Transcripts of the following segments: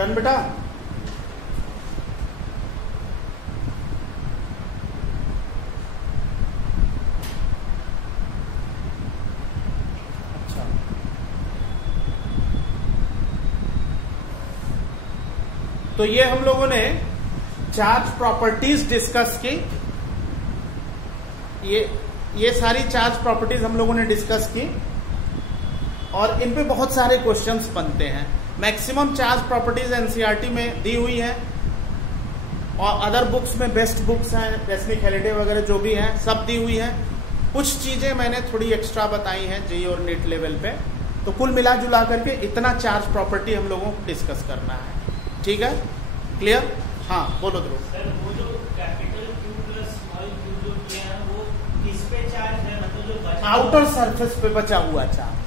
Done बेटा? अच्छा, तो ये हम लोगों ने चार्ज प्रॉपर्टीज डिस्कस की। ये सारी चार्ज प्रॉपर्टीज हम लोगों ने डिस्कस की और इन पे बहुत सारे क्वेश्चंस बनते हैं। मैक्सिमम चार्ज प्रॉपर्टीज एनसीईआरटी में दी हुई है और अदर बुक्स में बेस्ट बुक्स हैं, टेक्निक हेलिडे वगैरह जो भी हैं सब दी हुई है। कुछ चीजें मैंने थोड़ी एक्स्ट्रा बताई हैं जेईई और नीट लेवल पे। तो कुल मिला जुला करके इतना चार्ज प्रॉपर्टी हम लोगों को डिस्कस करना है। ठीक है, क्लियर? हाँ बोलो ध्रुव। सर वो जो capital Q plus small Q जो किया है वो किस पे चार्ज है, मतलब जो बचा आउटर सरफेस पे बचा हुआ चार्ज।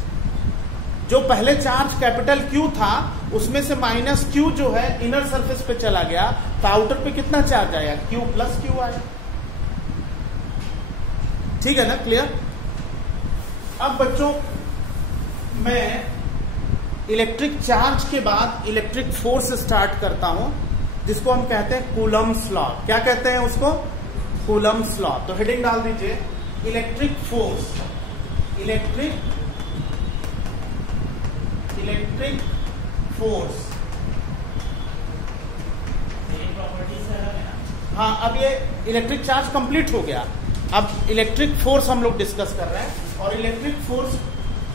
जो पहले चार्ज कैपिटल क्यू था उसमें से माइनस क्यू जो है इनर सरफेस पे चला गया, तो आउटर पे कितना चार्ज आया? क्यू प्लस क्यू आया। ठीक है ना, क्लियर? अब बच्चों मैं इलेक्ट्रिक चार्ज के बाद इलेक्ट्रिक फोर्स स्टार्ट करता हूं, जिसको हम कहते हैं कूलम्स लॉ। क्या कहते हैं उसको? Coulomb's law. तो हेडिंग डाल दीजिए electric force. Electric force. Property sir है ना। हाँ, अब ये इलेक्ट्रिक चार्ज कंप्लीट हो गया। अब इलेक्ट्रिक फोर्स हम लोग डिस्कस कर रहे हैं और इलेक्ट्रिक फोर्स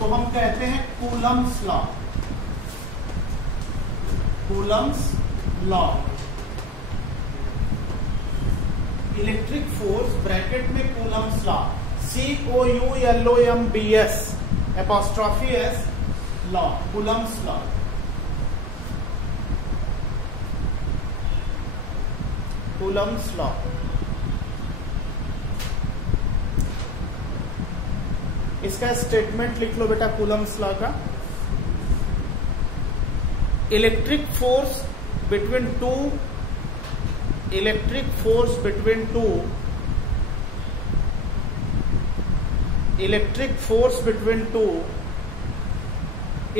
को हम कहते हैं Coulomb's law. Coulomb's law. Electric force bracket में Coulomb's law, COULOMBS apostrophe S law, Coulomb's law. Coulomb's law. इसका स्टेटमेंट लिख लो बेटा कूलम्स लॉ का। Electric force between two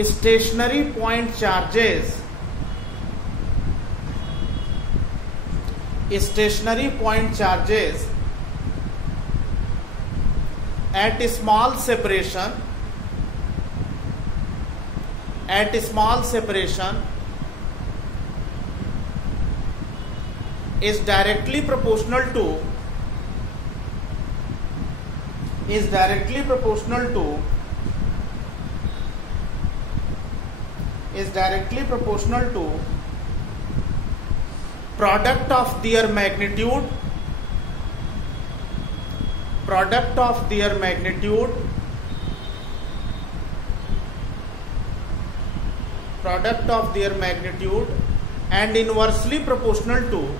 stationary point charges at small separation is directly proportional to product of their magnitude and inversely proportional to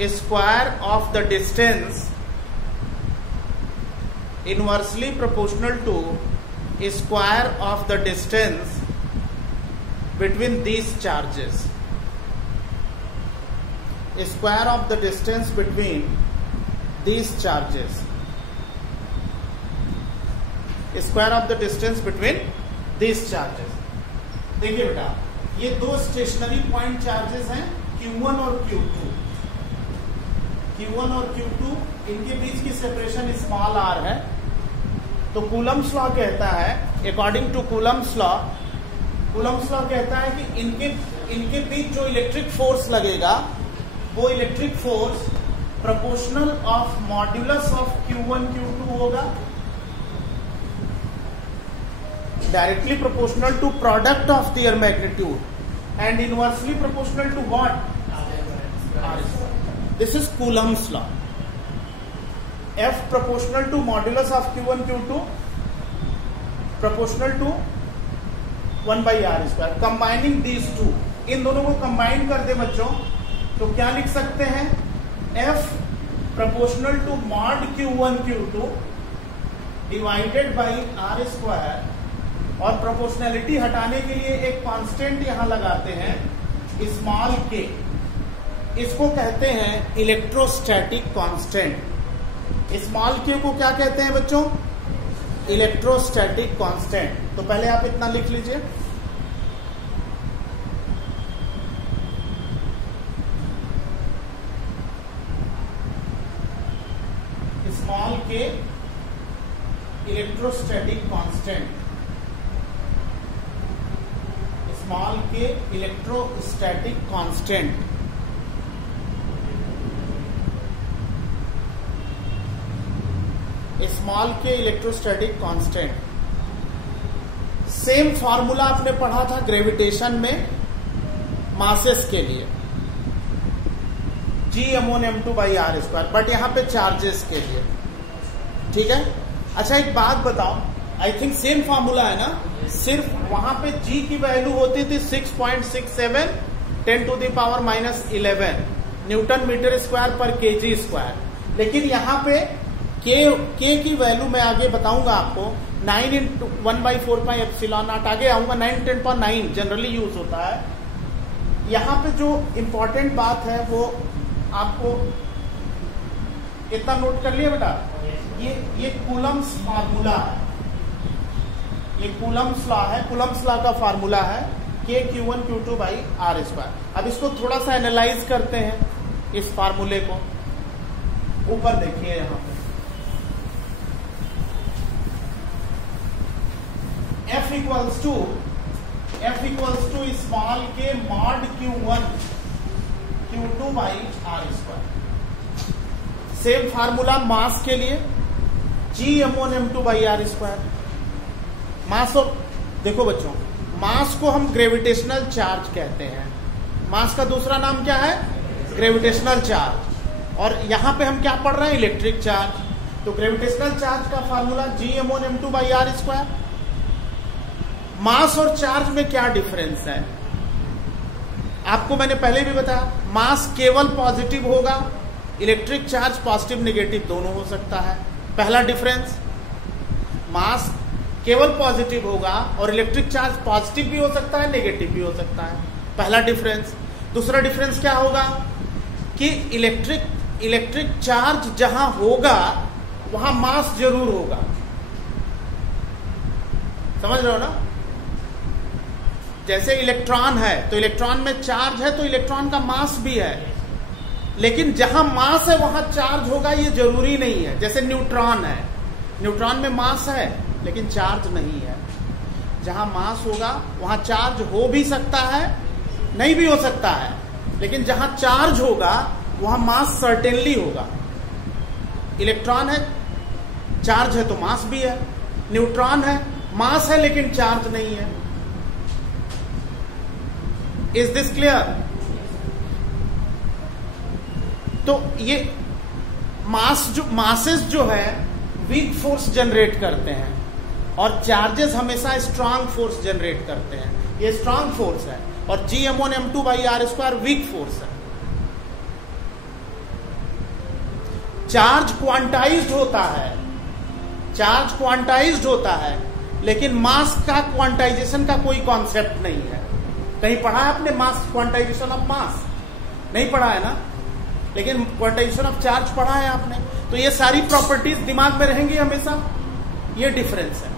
square of the distance between these charges. Square of the distance between these charges. देखिए बेटा, ये दो stationary point charges हैं Q1 और Q2। Q1 और Q2 इनके बीच की separation small r है। तो कूलम्स लॉ कहता है, अकॉर्डिंग टू कूलम्स लॉ कहता है कि इनके बीच जो इलेक्ट्रिक फोर्स लगेगा वो electric force proportional of modulus of Q1 Q2 होगा, directly proportional to product of their magnitude and inversely proportional to what? R square. This is Coulomb's law. F proportional to modulus of Q1 Q2 proportional to 1 by R square. Combining these two, इन दोनों को combine कर दे बच्चों तो क्या लिख सकते हैं? F proportional to mod Q1 Q2 divided by R square। और प्रोपोर्शनैलिटी हटाने के लिए एक कांस्टेंट यहां लगाते हैं स्मॉल के, इसको कहते हैं इलेक्ट्रोस्टैटिक कांस्टेंट। स्मॉल क्यू को क्या कहते हैं बच्चों? Electrostatic constant. तो पहले आप इतना लिख लीजिए, स्मॉल के इलेक्ट्रोस्टैटिक कांस्टेंट, स्मॉल के इलेक्ट्रोस्टैटिक कांस्टेंट। स्मॉल के इलेक्ट्रोस्टैटिक कांस्टेंट। सेम फॉर्मूला आपने पढ़ा था ग्रेविटेशन में मासेस के लिए, G(m1m2/r²), बट यहां पे चार्जेस के लिए। ठीक है। अच्छा एक बात बताओ, आई थिंक सेम फॉर्मूला है ना, सिर्फ वहां पे G की वैल्यू होती थी 6.67 10⁻⁻11 न्यूटन मीटर स्क्वायर पर kg स्क्वायर, लेकिन यहां पे K की वैल्यू मैं आगे बताऊंगा आपको 9 × 1/4πε0, आगे आऊंगा 9×10⁹ जनरली यूज होता है। यहां पे जो इंपॉर्टेंट बात है वो आपको इतना नोट कर लिया बेटा, ये कूलम्स फार्मूला है, ये कूलम्स लॉ है, कूलम्स लॉ का फार्मूला है K(q1q2/r²। अब इसको थोड़ा सा एनालाइज करते हैं इस फार्मूले को। ऊपर देखिए यहां पे F इक्वल्स टू स्मॉल के mod Q1 Q2/r²। Same formula mass के लिए G(m1m2/r²। मास ऑफ, देखो बच्चों, मास को हम ग्रेविटेशनल चार्ज कहते हैं। मास का दूसरा नाम क्या है? Gravitational charge. और यहां पे हम क्या पढ़ रहे हैं? Electric charge. तो ग्रेविटेशनल चार्ज का फार्मूला G(m1m2/r²। मास और चार्ज में क्या डिफरेंस है? आपको मैंने पहले भी बताया, मास केवल पॉजिटिव होगा, इलेक्ट्रिक चार्ज पॉजिटिव नेगेटिव दोनों हो सकता है। पहला डिफरेंस, मास केवल पॉजिटिव होगा और इलेक्ट्रिक चार्ज पॉजिटिव भी हो सकता है, नेगेटिव भी हो सकता है, पहला डिफरेंस। दूसरा डिफरेंस क्या होगा कि इलेक्ट्रिक चार्ज जहां होगा वहां मास जरूर होगा। समझ रहे हो ना? जैसे इलेक्ट्रॉन है तो इलेक्ट्रॉन में चार्ज है तो इलेक्ट्रॉन का मास भी है, लेकिन जहां मास है वहां चार्ज होगा ये जरूरी नहीं है। जैसे न्यूट्रॉन है, न्यूट्रॉन में मास है लेकिन चार्ज नहीं है। जहां मास होगा वहां चार्ज हो भी सकता है, नहीं भी हो सकता है, लेकिन जहां चार्ज होगा वहां मास सर्टेनली होगा। इलेक्ट्रॉन है, चार्ज है तो मास भी है। न्यूट्रॉन है, मास है लेकिन चार्ज नहीं है। Is this clear? तो ये मासेस जो है वीक फोर्स जनरेट करते हैं और चार्जेस हमेशा स्ट्रांग फोर्स जनरेट करते हैं। ये स्ट्रांग फोर्स है और G(m1m2/r²) वीक फोर्स है। चार्ज क्वांटाइज्ड होता है, चार्ज क्वांटाइज्ड होता है, लेकिन मास का क्वांटाइजेशन का कोई कॉन्सेप्ट नहीं है। कहीं पढ़ा है आपने मास, क्वांटाइजेशन ऑफ मास? नहीं पढ़ा है ना, लेकिन क्वांटाइजेशन ऑफ चार्ज पढ़ा है आपने। तो ये सारी प्रॉपर्टीज दिमाग में रहेंगी हमेशा। ये डिफरेंस है।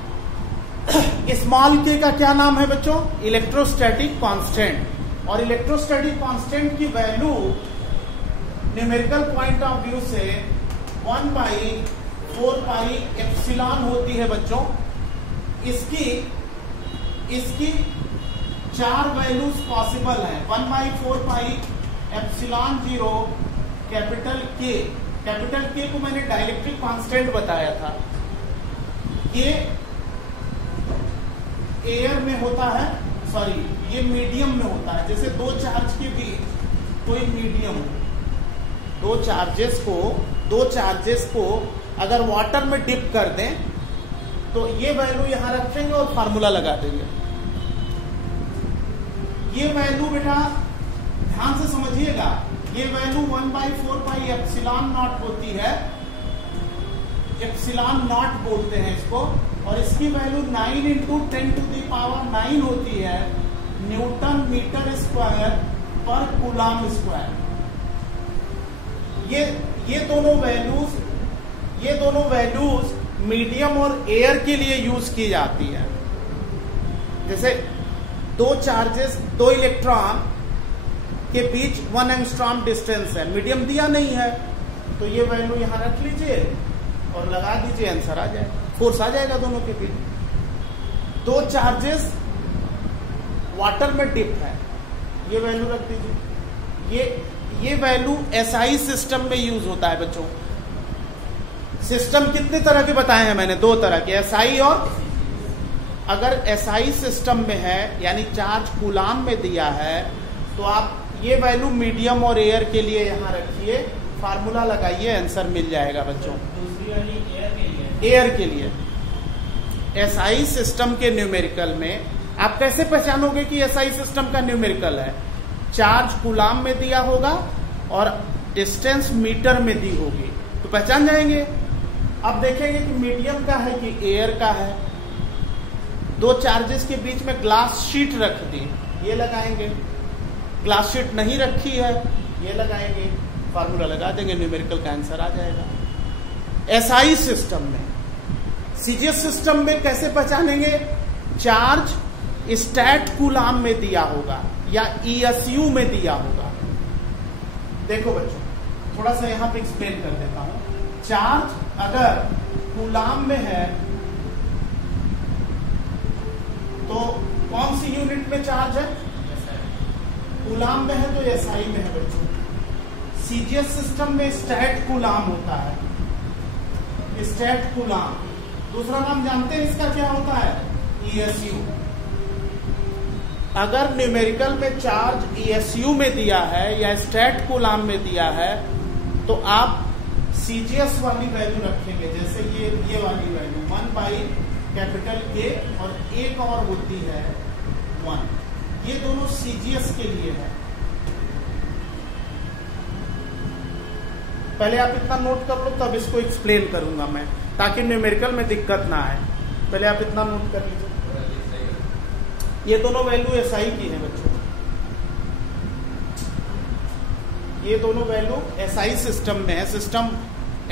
स्मॉल के का क्या नाम है बच्चों? Electrostatic constant. और इलेक्ट्रोस्टैटिक कांस्टेंट की value numerical point of view से 1/4πε होती है बच्चों। इसकी 4 वैल्यूज पॉसिबल है। 1/4πε0 कैपिटल के को मैंने डाइलेक्ट्रिक कांस्टेंट बताया था। ये एयर में होता है, सॉरी ये मीडियम में होता है। जैसे दो चार्ज के बीच कोई मीडियम, दो चार्जेस को अगर वाटर में डिप कर दें तो ये वैल्यू यहां रखेंगे और फार्मूला लगा देंगे। ये वैल्यू बेटा ध्यान से समझिएगा, ये वैल्यू 1/4πε0 होती है, ε0 बोलते हैं इसको, और इसकी वैल्यू 9 × 10⁹ होती है न्यूटन मीटर स्क्वायर पर कूलम स्क्वायर। ये दोनों वैल्यूज ये दोनों वैल्यूज मीडियम और एयर के लिए यूज की जाती है। जैसे दो चार्जेस, दो इलेक्ट्रॉन के बीच 1 एंगस्ट्रॉम डिस्टेंस है, मीडियम दिया नहीं है, तो ये वैल्यू यहां रख लीजिए और लगा दीजिए, आंसर आ जाएगा, फोर्स आ जाएगा दोनों के बीच। दो चार्जेस वाटर में डिप है, ये वैल्यू रख दीजिए। ये वैल्यू एसआई सिस्टम में यूज होता है बच्चों। सिस्टम कितने तरह के बताए हैं मैंने? 2 तरह के, एसआई और, अगर एसआई सिस्टम में है यानी चार्ज कूलाम में दिया है, तो आप ये वैल्यू मीडियम और एयर के लिए यहां रखिए, फार्मूला लगाइए, आंसर मिल जाएगा बच्चों। दूसरी वाली एयर एयर के लिए एसआई सिस्टम के न्यूमेरिकल में आप कैसे पहचानोगे कि एसआई सिस्टम का न्यूमेरिकल है? चार्ज कूलाम में दिया होगा और डिस्टेंस मीटर में दी होगी, तो पहचान जाएंगे। अब देखेंगे कि मीडियम का है कि एयर का है। दो चार्जेस के बीच में ग्लास शीट रख दी, ये लगाएंगे। ग्लास शीट नहीं रखी है, ये लगाएंगे, फार्मूला लगा देंगे, न्यूमेरिकल का आंसर आ जाएगा। एसआई सिस्टम में, सीजीएस सिस्टम में कैसे पहचानेंगे? चार्ज स्टैट कूलाम में दिया होगा या ईएसयू में दिया होगा। देखो बच्चों, थोड़ा सा यहां पे एक्सप्लेन कर देता हूं। चार्ज अगर कूलाम में है तो कौन सी यूनिट में चार्ज है? कूलाम में है तो एसआई में है बच्चों। सीजीएस सिस्टम में स्टैट कूलाम होता है, स्टैट कूलाम। दूसरा नाम जानते हैं इसका क्या होता है? ईएसयू। अगर न्यूमेरिकल में चार्ज ईएसयू में दिया है या स्टैट कूलाम में दिया है, तो आप सीजीएस वाली वैल्यू रखेंगे। जैसे ये वाली वैल्यू 1/K और एक और होती है 1, ये दोनों सीजीएस के लिए है। पहले आप इतना नोट कर लो, तब इसको एक्सप्लेन करूंगा मैं, ताकि न्यूमेरिकल में दिक्कत ना आए। पहले आप इतना नोट कर लीजिए। ये दोनों वैल्यू एसआई की है बच्चों, ये दोनों वैल्यू एसआई सिस्टम में है, सिस्टम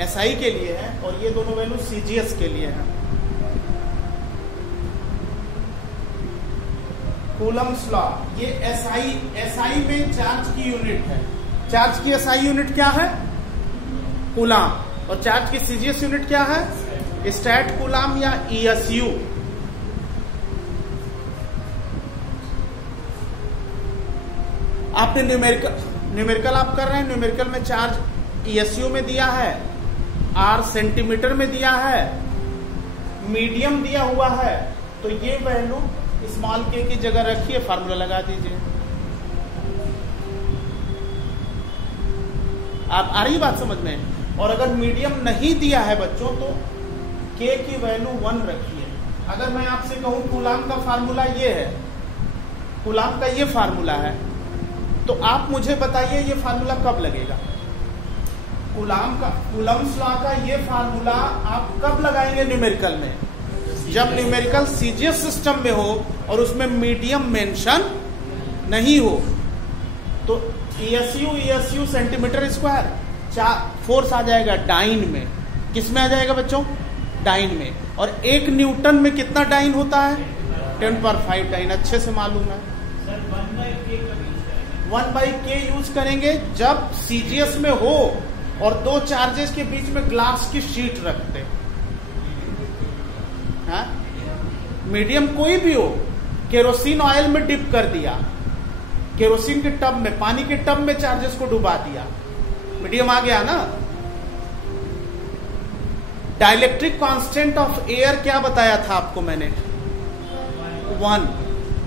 एसआई के लिए है, और ये दोनों वैल्यू सीजीएस के लिए है। कूलम्स लॉ, ये एसआई में चार्ज की यूनिट है। चार्ज की एसआई यूनिट क्या है? कूलाम। और चार्ज की सीजीएस यूनिट क्या है? स्टैट कूलाम या ईएसयू। आपने न्यूमेरिकल आप कर रहे हैं, न्यूमेरिकल में चार्ज ईएसयू में दिया है, आर सेंटीमीटर में दिया है, मीडियम दिया हुआ है, तो ये वैल्यू स्मॉल के की जगह रखिए, फार्मूला लगा दीजिए। आप आ रही बात समझ में? और अगर मीडियम नहीं दिया है बच्चों, तो के की वैल्यू 1 रखिए। अगर मैं आपसे कहूं कूलाम का फार्मूला ये है, कूलाम का ये फार्मूला है, तो आप मुझे बताइए ये फार्मूला कब लगेगा? कूलम्स लॉ का ये फार्मूला आप कब लगाएंगे न्यूमेरिकल में? जब न्यूमेरिकल सीजीएस सिस्टम में हो और उसमें मीडियम मेंशन नहीं हो। तो ईएसयू सेंटीमीटर स्क्वायर, फोर्स आ जाएगा डाइन में। किस में आ जाएगा बच्चों? डाइन में। और 1 न्यूटन में कितना डाइन होता है? 10⁵ डाइन। अच्छे से मालूम है। 1/K यूज करेंगे जब सीजीएस में हो और दो चार्जेस के बीच में ग्लास की शीट रखते। हाँ? मीडियम कोई भी हो, केरोसिन ऑयल में डिप कर दिया, केरोसिन के टब में, पानी के टब में चार्जेस को डुबा दिया, मीडियम आ गया ना। डाइलेक्ट्रिक कांस्टेंट ऑफ एयर क्या बताया था आपको मैंने? 1।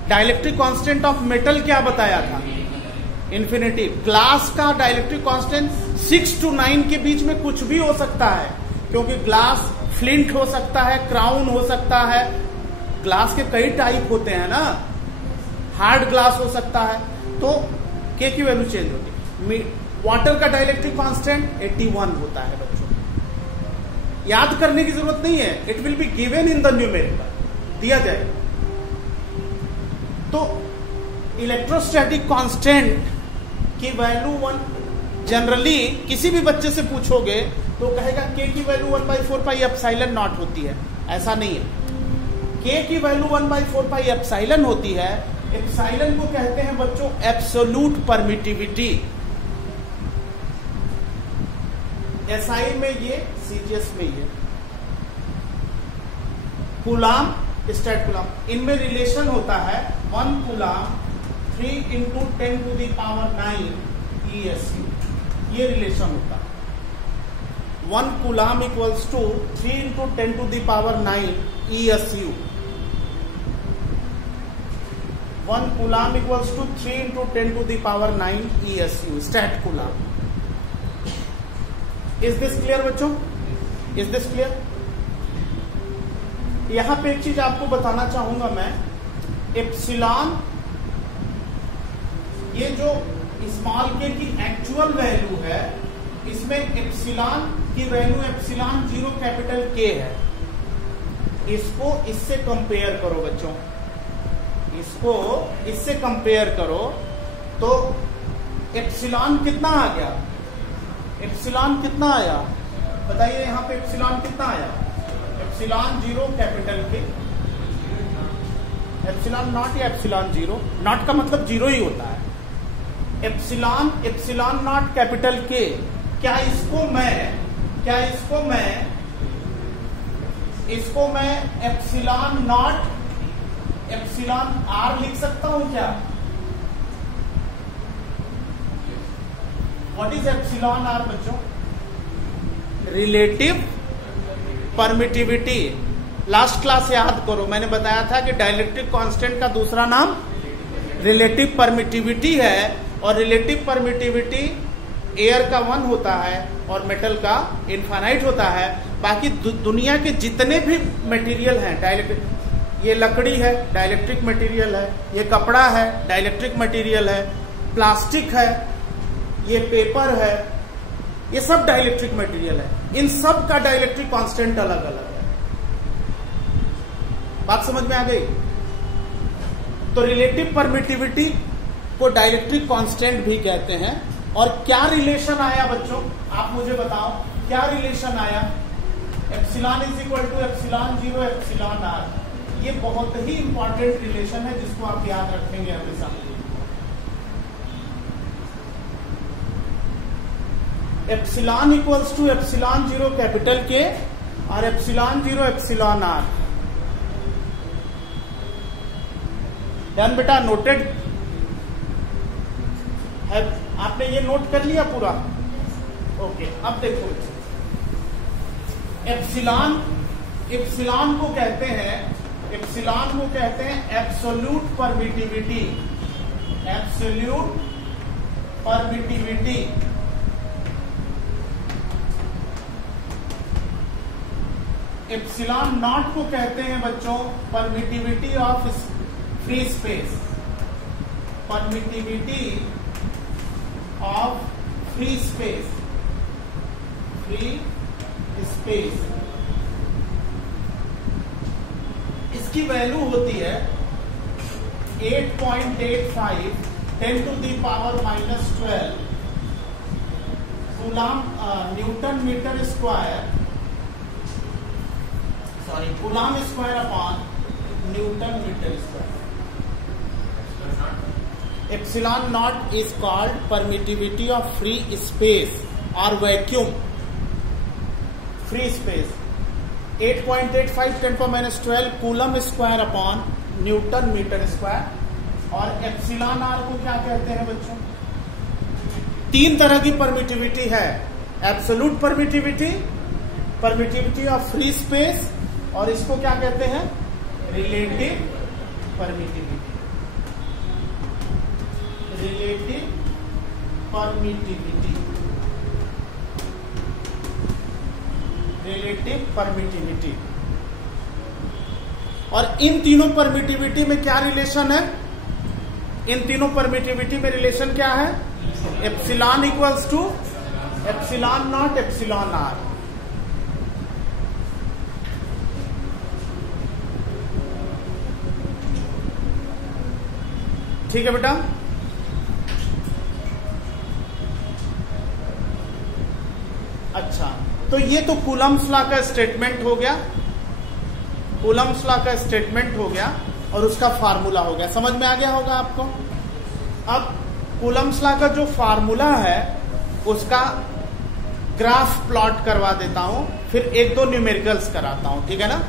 डाइलेक्ट्रिक कांस्टेंट ऑफ मेटल क्या बताया था? इन्फिनिटी। ग्लास का डाइलेक्ट्रिक कांस्टेंट 6 to 9 के बीच में कुछ भी हो सकता है, क्योंकि ग्लास फ्लिंट हो सकता है, क्राउन हो सकता है, ग्लास के कई टाइप होते हैं ना, हार्ड ग्लास हो सकता है, तो के की वैल्यू चेंज होगी। वाटर का डाइलेक्ट्रिक कांस्टेंट 81 होता है बच्चों, याद करने की जरूरत नहीं है, it will be given in the numerical, दिया जाएगा। तो इलेक्ट्रोस्टैटिक कांस्टेंट की वैल्यू 1 जनरली किसी भी बच्चे से पूछोगे तो कहेगा के की वैल्यू 1/4 पाई एप्सिलॉन नॉट होती है। ऐसा नहीं है, के की वैल्यू 1/4 पाई एप्सिलॉन होती है। एप्सिलॉन को कहते हैं बच्चों एब्सोल्यूट परमिटिविटी। एसआई में ये, सीजीएस में ये। कूलाम, स्टैट कूलाम, इनमें रिलेशन होता है 1 कूलाम 3 × 10⁹ ESU, ये रिलेशन होता है। 1 coulomb equals to 3 × 10⁹ ESU। 1 coulomb equals to 3 × 10⁹ ESU, stat coulomb. Is this clear बच्चों? Is this clear? यहां पे एक चीज आपको बताना चाहूंगा मैं, एप्सिलॉन, ये जो स्मॉल के की एक्चुअल वैल्यू है, इसमें एप्सिलॉन की वैल्यू एप्सिलॉन 0 कैपिटल के है। इसको इससे कंपेयर करो बच्चों, इसको इससे कंपेयर करो तो एप्सिलॉन कितना आ गया? एप्सिलॉन कितना आया बताइए? यहां पे एप्सिलॉन कितना आया? एप्सिलॉन 0 कैपिटल के, एप्सिलॉन नॉट या एप्सिलॉन 0, नॉट का मतलब 0 ही होता है। एप्सिलॉन नॉट कैपिटल के, क्या इसको मैं एप्सिलॉन नॉट एप्सिलॉन आर लिख सकता हूं क्या? व्हाट इज एप्सिलॉन आर बच्चों? Relative permittivity. लास्ट क्लास याद करो, मैंने बताया था कि डाइलेक्ट्रिक कांस्टेंट का दूसरा नाम रिलेटिव परमिटिविटी है, और रिलेटिव परमिटिविटी एयर का 1 होता है और मेटल का इनफाइनाइट होता है। बाकी दुनिया के जितने भी मटेरियल हैं डाइलेक्ट्रिक, ये लकड़ी है डाइलेक्ट्रिक मटेरियल है, ये कपड़ा है डाइलेक्ट्रिक मटेरियल है, प्लास्टिक है, ये पेपर है, ये सब डाइलेक्ट्रिक मटेरियल है। इन सब का डाइलेक्ट्रिक कांस्टेंट अलग अलग है। बात समझ में आ गई? तो रिलेटिव परमिटिविटी को डाइलेक्ट्रिक कांस्टेंट भी कहते हैं। और क्या रिलेशन आया बच्चों, आप मुझे बताओ क्या रिलेशन आया? Epsilon is equal to epsilon 0 epsilon r. ये बहुत ही इंपॉर्टेंट रिलेशन है जिसको आप याद रखेंगे हमेशा। Epsilon equals to epsilon 0 capital K और एप्सिलॉन 0 एप्सिलॉन आर। डन बेटा, नोटेड है? आपने ये नोट कर लिया पूरा? ओके, अब देखो एप्सिलॉन को कहते हैं absolute permittivity. Absolute permittivity. Epsilon naught को कहते हैं बच्चों permittivity of free space. Permittivity of free space, free space. इसकी वैल्यू होती है 8.85 10⁻⁻12 coulomb newton metre square, sorry coulomb square upon newton metre square. Epsilon naught is called permittivity of free space और vacuum. Free space 8.85 10⁻12 coulomb square upon newton metre square. और epsilon R को क्या कहते हैं बच्चों? 3 तरह की परमिटिविटी है, absolute permittivity, permittivity of free space, और इसको क्या कहते हैं? Relative permittivity. Relative permittivity, relative permittivity. और इन तीनों परमिटिविटी में क्या रिलेशन है? इन तीनों परमिटिविटी में रिलेशन क्या है? Epsilon equals to epsilon naught epsilon r. ठीक है बेटा? अच्छा, तो ये तो कूलम्स लॉ का स्टेटमेंट हो गया, कूलम्स लॉ का स्टेटमेंट हो गया और उसका फार्मूला हो गया। समझ में आ गया होगा आपको। अब कूलम्स लॉ का जो फार्मूला है उसका ग्राफ प्लॉट करवा देता हूं, फिर एक दो न्यूमेरिकल्स कराता हूं, ठीक है ना।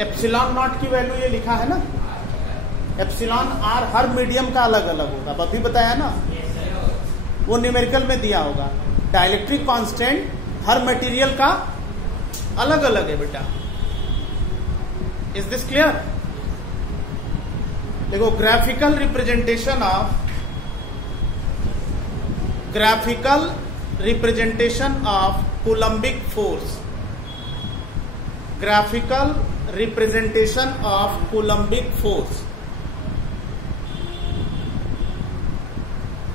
एप्सिलॉन नॉट की वैल्यू ये लिखा है ना, एप्सिलॉन आर हर मीडियम का अलग अलग होगा, अभी बताया ना, वो न्यूमेरिकल में दिया होगा। डाइलेक्ट्रिक कांस्टेंट हर मटेरियल का अलग अलग है बेटा। Is this clear? देखो, graphical representation of Coulombic force, graphical representation of Coulombic force,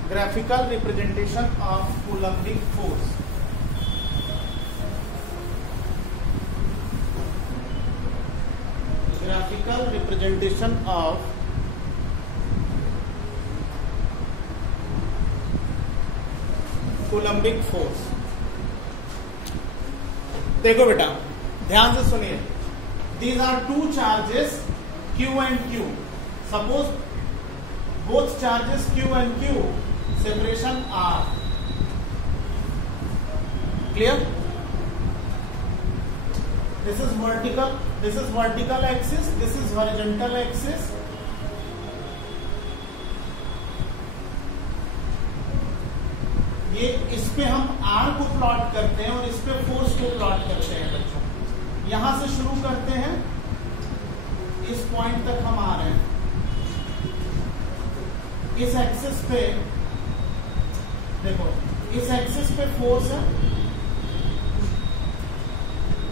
graphical representation of Coulombic force. Graphical representation of Coulombic force. देखो बेटा, ध्यान से सुनिए। These are two charges Q and Q. Suppose both charges Q and Q, separation R. Clear? This is vertical axis, this is horizontal axis. ये इस पे हम R को प्लॉट करते हैं और इस पे फोर्स को प्लॉट करते हैं बच्चों। यहां से शुरू करते हैं, इस पॉइंट तक हम आ रहे हैं। इस एक्सिस पे देखो, इस एक्सिस पे फोर्स है,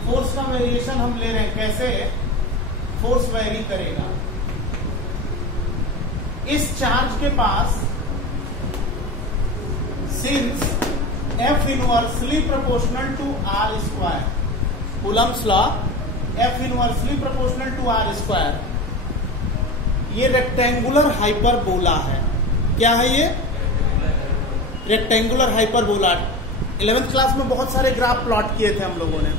फोर्स का वेरिएशन हम ले रहे हैं। कैसे फोर्स वेरी करेगा? इस चार्ज के पास since F inversely proportional to R square, Coulomb's law F inversely proportional to R square, ये रेक्टेंगुलर हाइपरबोला है। क्या है ये? Rectangular hyperbola. 11th क्लास में बहुत सारे ग्राफ प्लॉट किए थे हम लोगों ने।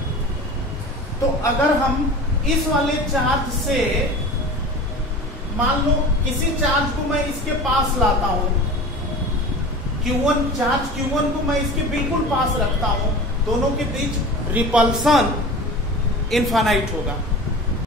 तो अगर हम इस वाले चार्ज से, मान लो किसी चार्ज को मैं इसके पास लाता हूं, Q1 चार्ज Q1 को मैं इसके बिल्कुल पास रखता हूं, दोनों के बीच रिपल्सन इनफाइनाइट होगा।